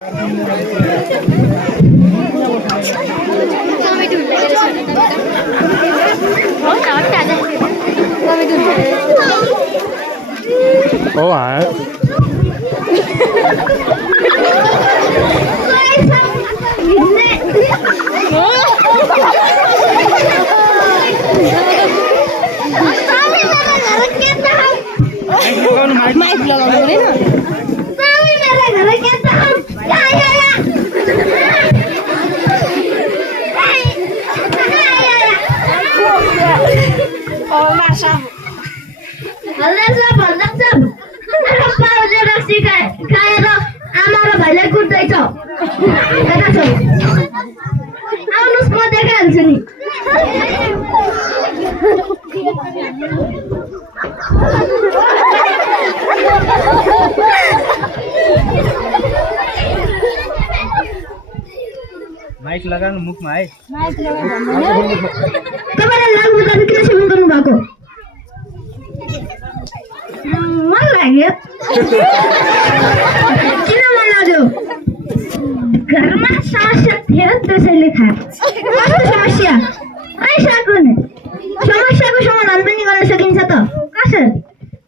Ủa hả? Mic लगाउनु पर्दैन आमा र भाइलाई कुट्दैछ आउनुहोस् म देखाइहाल्छु नि माइक लगाउनु मुखमा है तपाईँलाई लागु बताउनु किन सेवन गर्नु भएको मन लाग्यो किन मन लाग्यो घरमा समस्या थियो त्यसैले खाए कस्तो समस्या आइसक्यो नि समस्याको समाधान पनि गर्न सकिन्छ त कसरी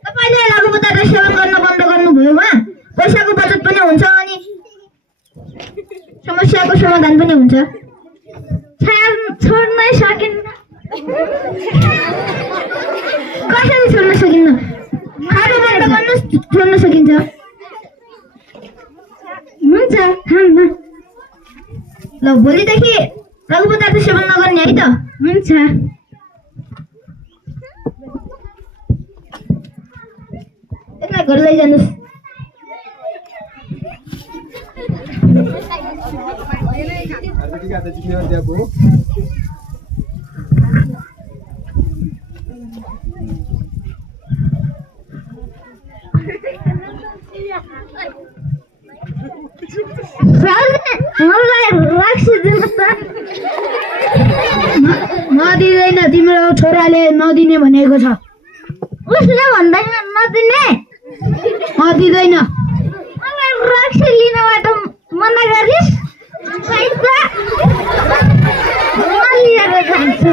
तपाईँले लागु बताएर सेवन गर्न बन्द गर्नुभयो वा पैसाको बचत पनि हुन्छ अनि समस्याको समाधान पनि हुन्छ छोड्नै सकिन्न कसरी छोड्न सकिन्न खानु बन्द गर्नु छोड्न सकिन्छ हुन्छ खान्न ल भोलिदेखि लघु पदार्थ सेवन नगर्ने है त हुन्छ यसलाई घर लैजानुहोस् नदिँदैन तिम्रो छोराले नदिने भनेको छ उसले भन्दैन नदिने दिँदैन मलाई रक्सी लिनबाट मना गरिस् पैसा म लिएर खान्छु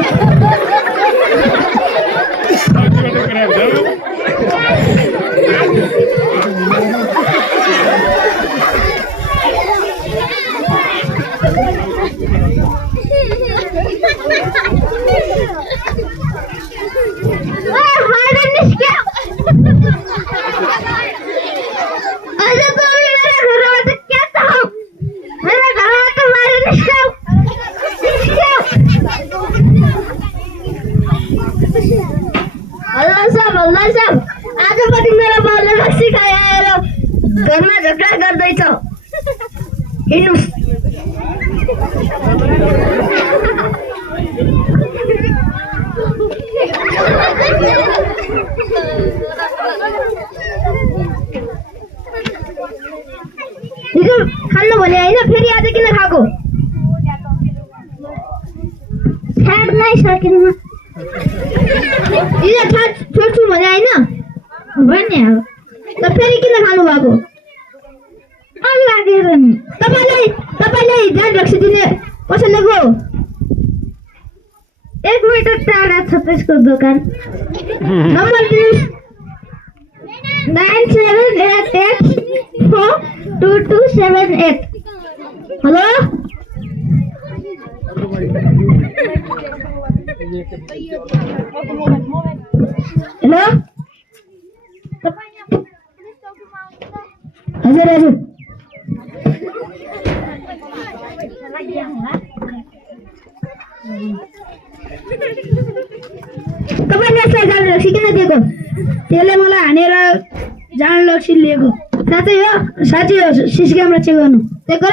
आजपट्टि मेरो बाउले रक्सी खाएर घरमा झगडा गर्दैछ हिँड्नुहोस् हिजो खानु भने होइन फेरि आज किन खाएको छाड्नै सकिन्न हिजो छोड्छु भने होइन भने अब त फेरि किन खानु भएको मन लागेर नि तपाईँलाई ध्यान रक्सी दिने कसैलेको 1 मिटर टाढा छ त्यसको दोकान नम्बर दिनुहोस् 9788422278 हेलो हेलो हजुर हजुर तपाईँले यसलाई जान रक्सी किन दिएको त्यसले मलाई हानेर जान रक्सी लिएको साँच्चै हो सिसी क्यामेरा चेक गर्नु चेक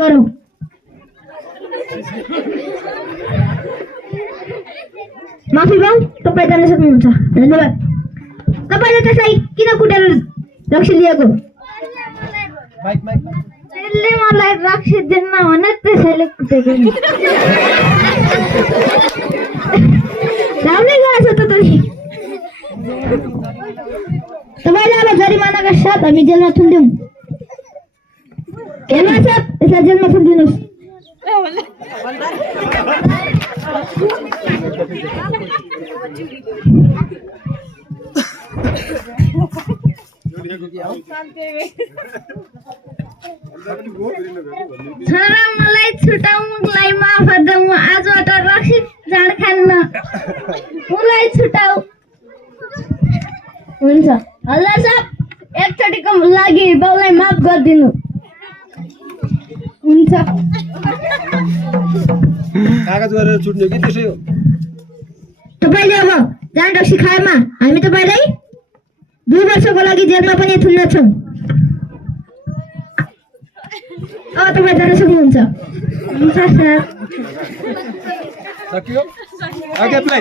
गरौँ माफी पाऊ तपाईँ जान सक्नुहुन्छ धन्यवाद तपाईँले त्यसलाई किन कुटेर रक्सी लिएको त्यसले मलाई रक्सी दिन्न भने त्यसैले कुटेको राम्रै गएछ त तपाईँले अब जरिमानाका साथ हामी जेलमा थुन्यौँ हेर्नुहोस् साहब, यसलाई जेलमा थुनिदिनुहोस्। छोरा मलाई छुटाऊ, मुखलाई माफ गर्दा म आजबाट रक्सी जाँड खान्न। मलाई छुटाऊ। हुन्छ हल्ला साहब, एकचोटिको लागि बाउलाई माफ गरिदिनु। हुन्छ कागज गरेर छुट्ने कि त्यसै हो? तपाईँले अब जाँड रक्सी खाएमा हामी तपाईँलाई 2 वर्षको लागि जेलमा पनि थुन्नेछौँ। अब तपाईँ जान सक्नुहुन्छ। हुन्छ सर। सकियो? आगे प्ले